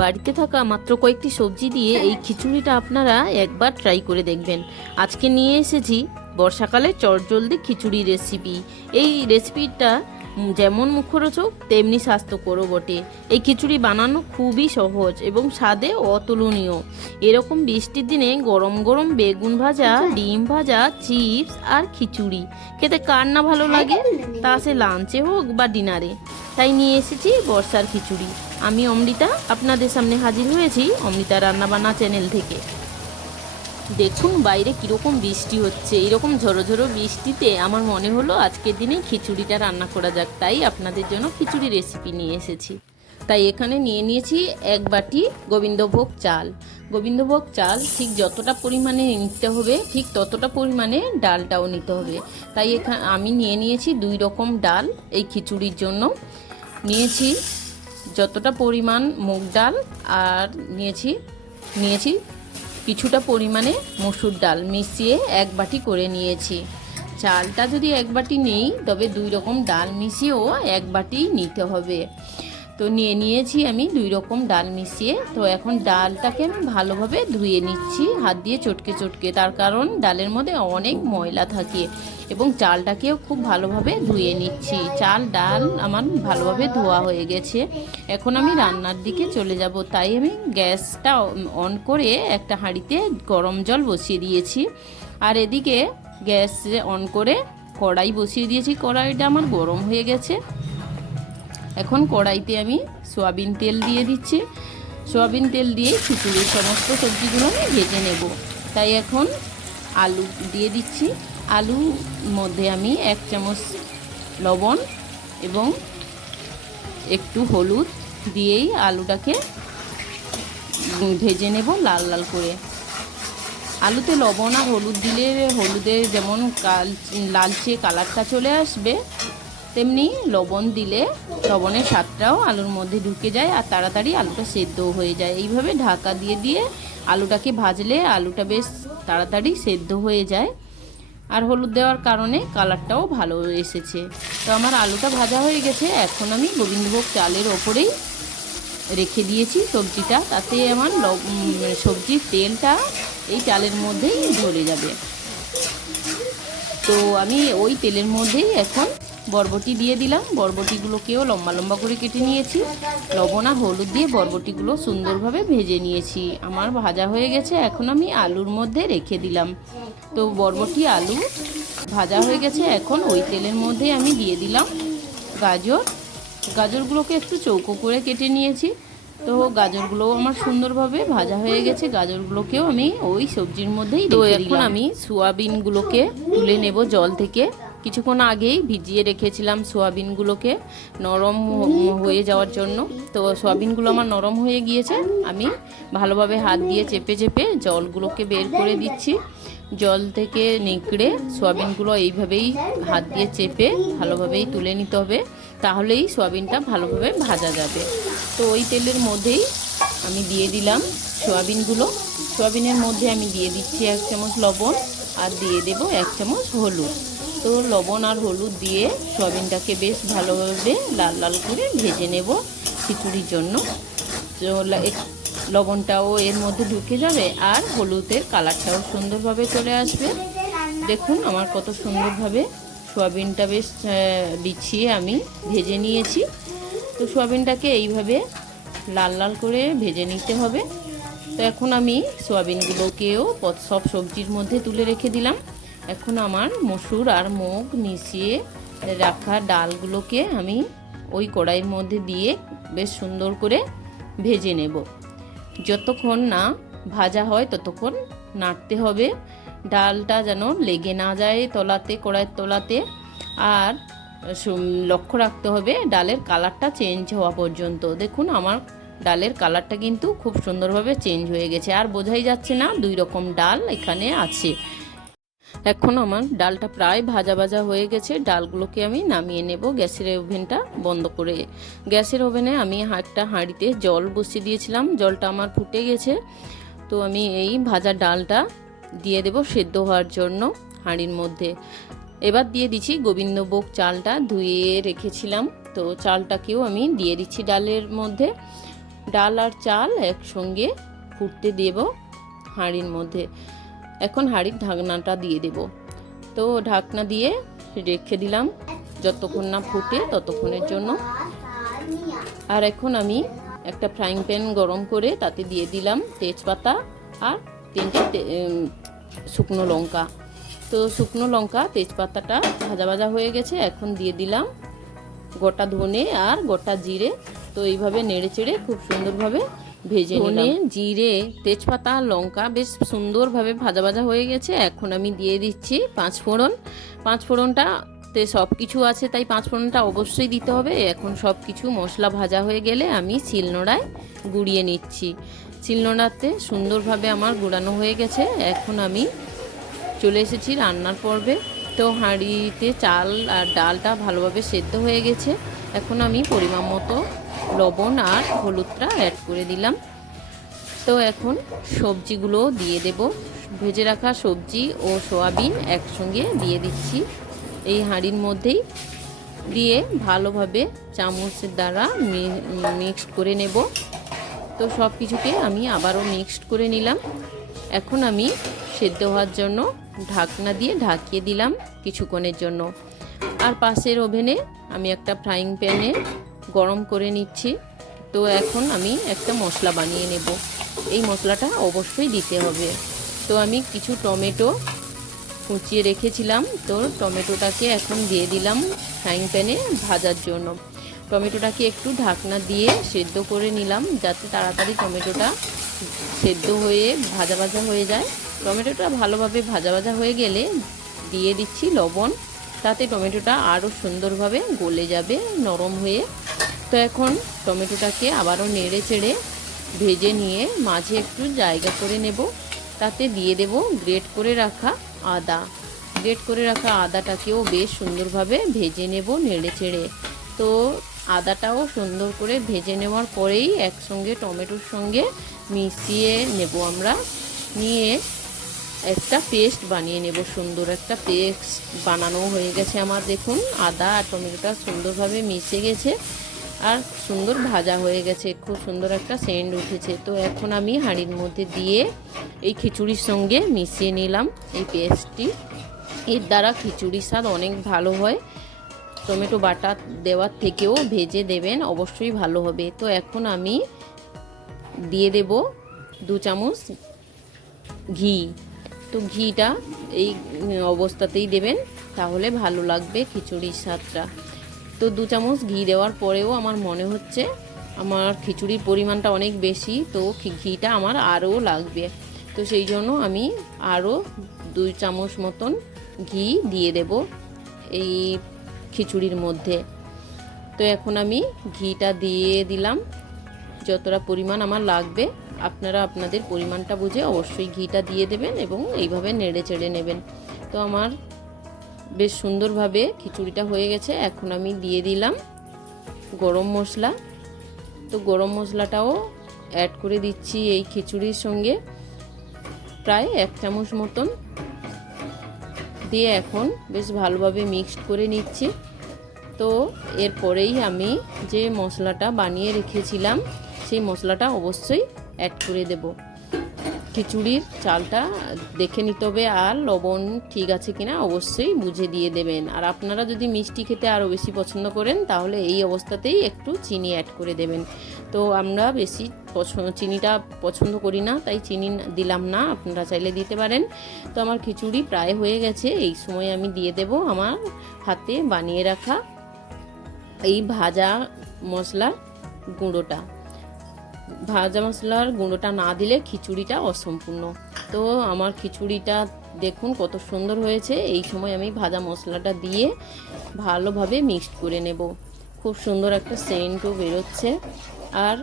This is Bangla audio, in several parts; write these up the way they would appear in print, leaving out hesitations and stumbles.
বাড়িতে থাকা মাত্র কয়েকটি সবজি দিয়ে এই খিচুড়িটা আপনারা একবার ট্রাই করে দেখবেন। আজকে নিয়ে এসেছি বর্ষাকালে চটজলদি খিচুড়ি রেসিপি। এই রেসিপিটা যেমন মুখরোচক তেমনি স্বাস্থ্যকরও বটে। এই খিচুড়ি বানানো খুবই সহজ এবং স্বাদে অতুলনীয়। এরকম বৃষ্টির দিনে গরম গরম বেগুন ভাজা, ডিম ভাজা, চিপস আর খিচুড়ি খেতে কার না ভালো লাগে, তা সে লাঞ্চে হোক বা ডিনারে। তাই নিয়ে এসেছি বর্ষার খিচুড়ি। আমি অমৃতা আপনাদের সামনে হাজির হয়েছি অমৃতা রান্নাবান্না চ্যানেল থেকে। দেখুন বাইরে কীরকম বৃষ্টি হচ্ছে। এইরকম ঝড়ো ঝড়ো বৃষ্টিতে আমার মনে হলো আজকের দিনে খিচুড়িটা রান্না করা যাক, তাই আপনাদের জন্য খিচুড়ি রেসিপি নিয়ে এসেছি। তাই এখানে নিয়ে নিয়েছি 1 বাটি গোবিন্দভোগ চাল। গোবিন্দভোগ চাল ঠিক যতটা পরিমাণে নিতে হবে ঠিক ততটা পরিমাণে ডালটাও নিতে হবে। তাই এখানে আমি নিয়ে নিয়েছি 2 রকম ডাল। এই খিচুড়ির জন্য নিয়েছি যতটা পরিমাণ মুগ ডাল, আর নিয়েছি কিছুটা পরিমাণে মসুর ডাল, মিশিয়ে 1 বাটি করে নিয়েছি। চালটা যদি 1 বাটি নেই তবে 2 রকম ডাল মিশিয়েও 1 বাটি নিতে হবে। তো নিয়েছি আমি 2 রকম ডাল মিশিয়ে। তো এখন ডালটাকে আমি ভালোভাবে ধুয়ে নিচ্ছি হাত দিয়ে চটকে চটকে, তার কারণ ডালের মধ্যে অনেক ময়লা থাকে। এবং চালটাকেও খুব ভালোভাবে ধুয়ে নিচ্ছি। চাল ডাল আমার ভালোভাবে ধোয়া হয়ে গেছে। এখন আমি রান্নার দিকে চলে যাব। তাই আমি গ্যাসটা অন করে একটা হাঁড়িতে গরম জল বসিয়ে দিয়েছি। আর এদিকে গ্যাস অন করে কড়াই বসিয়ে দিয়েছি। কড়াইটা আমার গরম হয়ে গেছে। এখন কড়াইতে আমি সয়াবিন তেল দিয়ে দিচ্ছি। সয়াবিন তেল দিয়ে খিচুড়ির সমস্ত সবজিগুলো আমি ভেজে নেব। তাই এখন আলু দিয়ে দিচ্ছি। আলুর মধ্যে আমি 1 চামচ লবণ এবং একটু হলুদ দিয়েই আলুটাকে ভেজে নেব লাল লাল করে। আলুতে লবণ আর হলুদ দিলে হলুদের যেমন লালচে কালারটা চলে আসবে, তেমনি লবণ দিলে লবণের স্বাদটাও আলুর মধ্যে ঢুকে যায় আর তাড়াতাড়ি আলুটা সেদ্ধও হয়ে যায়। এইভাবে ঢাকা দিয়ে দিয়ে আলুটাকে ভাজলে আলুটা বেশ তাড়াতাড়ি সেদ্ধ হয়ে যায়। আর হলুদ দেওয়ার কারণে কালারটাও ভালো এসেছে। তো আমার আলুটা ভাজা হয়ে গেছে। এখন আমি গোবিন্দভোগ চালের ওপরেই রেখে দিয়েছি সবজিটা, তাতে আমার সবজির তেলটা এই চালের মধ্যেই ধরে যাবে। তো আমি ওই তেলের মধ্যেই এখন বরবটি দিয়ে দিলাম। বরবটিগুলোকেও লম্বা লম্বা করে কেটে নিয়েছি। লবণ আর হলুদ দিয়ে বরবটিগুলো সুন্দরভাবে ভেজে নিয়েছি। আমার ভাজা হয়ে গেছে। এখন আমি আলুর মধ্যে রেখে দিলাম। তো বরবটি আলু ভাজা হয়ে গেছে। এখন ওই তেলের মধ্যে আমি দিয়ে দিলাম গাজরগুলোকে একটু চৌকো করে কেটে নিয়েছি। তো গাজরগুলোও আমার সুন্দরভাবে ভাজা হয়ে গেছে। গাজরগুলোকেও আমি ওই সবজির মধ্যেই রেখে দিলাম। এখন আমি সোয়াবিনগুলোকে তুলে নেব জল থেকে। কিছুক্ষণ আগেই ভিজিয়ে রেখেছিলাম সোয়াবিনগুলোকে নরম হয়ে যাওয়ার জন্য। তো সোয়াবিনগুলো আমার নরম হয়ে গিয়েছে। আমি ভালোভাবে হাত দিয়ে চেপে চেপে জলগুলোকে বের করে দিচ্ছি। জল থেকে নিকড়ে সোয়াবিনগুলো এইভাবেই হাত দিয়ে চেপে ভালোভাবেই তুলে নিতে হবে, তাহলেই সোয়াবিনটা ভালোভাবে ভাজা যাবে। তো ওই তেলের মধ্যেই আমি দিয়ে দিলাম সোয়াবিনগুলো। সোয়াবিনের মধ্যে আমি দিয়ে দিচ্ছি 1 চামচ লবণ আর দিয়ে দেব 1 চামচ হলুদ। তো লবণ আর হলুদ দিয়ে সোয়াবিনটাকে বেশ ভালোভাবে লাল লাল করে ভেজে নেব খিচুড়ির জন্য। তো লবণটাও এর মধ্যে ঢুকে যাবে আর হলুদের কালারটাও সুন্দরভাবে চলে আসবে। দেখুন আমার কত সুন্দরভাবে সোয়াবিনটা বেশ বিছিয়ে আমি ভেজে নিয়েছি। তো সোয়াবিনটাকে এইভাবে লাল লাল করে ভেজে নিতে হবে। তো এখন আমি সোয়াবিনগুলোকেও সব সবজির মধ্যে তুলে রেখে দিলাম। এখন আমার মসুর আর মুগ মিশিয়ে রাখা ডালগুলোকে আমি ওই কড়াইয়ের মধ্যে দিয়ে বেশ সুন্দর করে ভেজে নেব। যতক্ষণ না ভাজা হয় ততক্ষণ নাড়তে হবে। ডালটা যেন লেগে না যায় তলাতে, কড়াইয়ের তলাতে। আর লক্ষ্য রাখতে হবে ডালের কালারটা চেঞ্জ হওয়া পর্যন্ত। দেখুন আমার ডালের কালারটা কিন্তু খুব সুন্দরভাবে চেঞ্জ হয়ে গেছে, আর বোঝাই যাচ্ছে না 2 রকম ডাল এখানে আছে। এখন আমার ডালটা প্রায় ভাজা ভাজা হয়ে গেছে। ডালগুলোকে আমি নামিয়ে নেব গ্যাসের ওভেনটা বন্ধ করে। গ্যাসের ওভেনে আমি একটা হাঁড়িতে জল বসিয়ে দিয়েছিলাম। জলটা আমার ফুটে গেছে। তো আমি এই ভাজা ডালটা দিয়ে দেব সেদ্ধ হওয়ার জন্য হাঁড়ির মধ্যে। এবার দিয়ে দিচ্ছি গোবিন্দভোগ চালটা ধুয়ে রেখেছিলাম। তো চালটাকেও আমি দিয়ে দিচ্ছি ডালের মধ্যে। ডাল আর চাল একসঙ্গে ফুটতে দেব হাঁড়ির মধ্যে। এখন হাঁড়ির ঢাকনাটা দিয়ে দেব। তো ঢাকনা দিয়ে রেখে দিলাম যতক্ষণ না ফুটে ততক্ষণের জন্য। আর এখন আমি একটা ফ্রাইং প্যান গরম করে তাতে দিয়ে দিলাম তেজপাতা আর 3টে শুকনো লঙ্কা। তো শুকনো লঙ্কা তেজপাতাটা ভাজা ভাজা হয়ে গেছে, এখন দিয়ে দিলাম গোটা ধনে আর গোটা জিরে। তো এইভাবে নেড়ে চেড়ে খুব সুন্দরভাবে ভেজে নিলাম। জিরে তেজপাতা লঙ্কা বেশ সুন্দরভাবে ভাজা ভাজা হয়ে গেছে। এখন আমি দিয়ে দিচ্ছি 5 ফোড়ন। 5 ফোড়নটাতে সব কিছু আছে, তাই 5 ফোড়নটা অবশ্যই দিতে হবে। এখন সব কিছু মশলা ভাজা হয়ে গেলে আমি শিলনোড়ায় গুঁড়িয়ে নিচ্ছি। শিলনোড়াতে সুন্দরভাবে আমার গুঁড়ানো হয়ে গেছে। এখন আমি চলে এসেছি রান্নার পর্বে। তো হাঁড়িতে চাল আর ডালটা ভালোভাবে সেদ্ধ হয়ে গেছে। এখন আমি পরিমাণ মতো লবণ আর হলুদটা অ্যাড করে দিলাম। তো এখন সবজিগুলো দিয়ে দেব। ভেজে রাখা সবজি ও সয়াবিন একসঙ্গে দিয়ে দিচ্ছি এই হাঁড়ির মধ্যেই। দিয়ে ভালোভাবে চামচের দ্বারা মিক্সড করে নেব। তো সব কিছুকে আমি আবারও মিক্সড করে নিলাম। এখন আমি সেদ্ধ হওয়ার জন্য ঢাকনা দিয়ে ঢাকিয়ে দিলাম কিছুক্ষণের জন্য। আর পাশের ওভেনে আমি একটা ফ্রাইং প্যানে গরম করে নিচ্ছি। তো এখন আমি একটা মশলা বানিয়ে নেব। এই মশলাটা অবশ্যই দিতে হবে। তো আমি কিছু টমেটো কুচিয়ে রেখেছিলাম, তো টমেটোটাকে এখন দিয়ে দিলাম ফ্রাইং প্যানে ভাজার জন্য। টমেটোটাকে একটু ঢাকনা দিয়ে সেদ্ধ করে নিলাম যাতে তাড়াতাড়ি টমেটোটা সেদ্ধ হয়ে ভাজা ভাজা হয়ে যায়। টমেটোটা ভালোভাবে ভাজা ভাজা হয়ে গেলে দিয়ে দিচ্ছি লবণ, তাতে টমেটোটা আরও সুন্দরভাবে গলে যাবে নরম হয়ে। তো এখন টমেটোটাকে আবারও নেড়ে চেড়ে ভেজে নিয়ে মাঝে একটু জায়গা করে নেব। তাতে দিয়ে দেব গ্রেট করে রাখা আদা। গ্রেট করে রাখা আদাটাকেও বেশ সুন্দরভাবে ভেজে নেব নেড়ে চেড়ে। তো আদাটাও সুন্দর করে ভেজে নেওয়ার পরেই একসঙ্গে টমেটোর সঙ্গে মিশিয়ে নেব আমরা। নিয়ে একটা পেস্ট বানিয়ে নেব। সুন্দর একটা পেস্ট বানানো হয়ে গেছে আমার। দেখুন আদা আর টমেটোটা সুন্দরভাবে মিশে গেছে আর সুন্দর ভাজা হয়ে গেছে, খুব সুন্দর একটা সেন্ট উঠেছে। তো এখন আমি হাঁড়ির মধ্যে দিয়ে এই খিচুড়ির সঙ্গে মিশিয়ে নিলাম এই পেস্টটি। এর দ্বারা খিচুড়ির স্বাদ অনেক ভালো হয়। টমেটো বাটা দেওয়ার থেকেও ভেজে দেবেন, অবশ্যই ভালো হবে। তো এখন আমি দিয়ে দেব 2 চামচ ঘি। তো ঘিটা এই অবস্থাতেই দেবেন, তাহলে ভালো লাগবে খিচুড়ির স্বাদটা। তো 2 চামচ ঘি দেওয়ার পরেও আমার মনে হচ্ছে আমার খিচুড়ির পরিমাণটা অনেক বেশি, তো ঘিটা আমার আরও লাগবে। তো সেই জন্য আমি আরও 2 চামচ মতন ঘি দিয়ে দেব এই খিচুড়ির মধ্যে। তো এখন আমি ঘিটা দিয়ে দিলাম যতটা পরিমাণ আমার লাগবে। আপনারা আপনাদের পরিমাণটা বুঝে অবশ্যই ঘিটা দিয়ে দেবেন এবং এইভাবে নেড়ে চেড়ে নেবেন। তো আমার বেশ সুন্দরভাবে খিচুড়িটা হয়ে গেছে। এখন আমি দিয়ে দিলাম গরম মশলা। তো গরম মশলাটাও অ্যাড করে দিচ্ছি এই খিচুড়ির সঙ্গে, প্রায় 1 চামচ মতন দিয়ে এখন বেশ ভালোভাবে মিক্সড করে নিচ্ছি। তো এরপরেই আমি যে মশলাটা বানিয়ে রেখেছিলাম সেই মশলাটা অবশ্যই অ্যাড করে দেব। খিচুড়ির চালটা দেখে নিতে হবে আর লবণ ঠিক আছে কিনা অবশ্যই বুঝে দিয়ে দেবেন। আর আপনারা যদি মিষ্টি খেতে আরও বেশি পছন্দ করেন তাহলে এই অবস্থাতেই একটু চিনি অ্যাড করে দেবেন। তো আমরা বেশি চিনিটা পছন্দ করি না, তাই চিনি দিলাম না, আপনারা চাইলে দিতে পারেন। তো আমার খিচুড়ি প্রায় হয়ে গেছে। এই সময় আমি দিয়ে দেব আমার হাতে বানিয়ে রাখা এই ভাজা মশলার গুঁড়োটা। ভাজা মশলার গুঁড়োটা না দিলে খিচুড়িটা অসম্পূর্ণ। তো আমার খিচুড়িটা দেখুন কত সুন্দর হয়েছে। এই সময় আমি ভাজা মশলাটা দিয়ে ভালোভাবে মিক্সড করে নেব। খুব সুন্দর একটা সেন্টও বেরোচ্ছে আর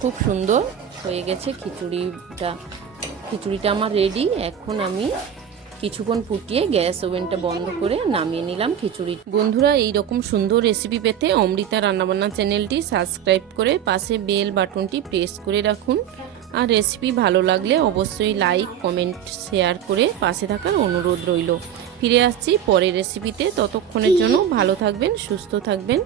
খুব সুন্দর হয়ে গেছে খিচুড়িটা। খিচুড়িটা আমার রেডি। এখন আমি কিছুক্ষণ ফুটিয়ে গ্যাস ওভেনটা বন্ধ করে নামিয়ে নিলাম খিচুড়ি। বন্ধুরা এই রকম সুন্দর রেসিপি পেতে অমৃতা রান্নাবান্না চ্যানেলটি সাবস্ক্রাইব করে পাশে বেল বাটনটি প্রেস করে রাখুন। আর রেসিপি ভালো লাগলে অবশ্যই লাইক কমেন্ট শেয়ার করে পাশে থাকার অনুরোধ রইল। ফিরে আসছি পরের রেসিপিতে, ততক্ষণের জন্য ভালো থাকবেন, সুস্থ থাকবেন।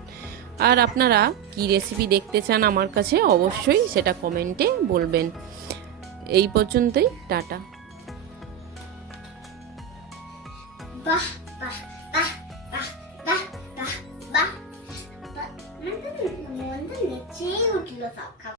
আর আপনারা কি রেসিপি দেখতে চান আমার কাছে অবশ্যই সেটা কমেন্টে বলবেন। এই পর্যন্তই, টাটা। বাহ বাহ বাহ বাহ বাহ বাহ বাহ, মন তো নেচেই উঠলো সব।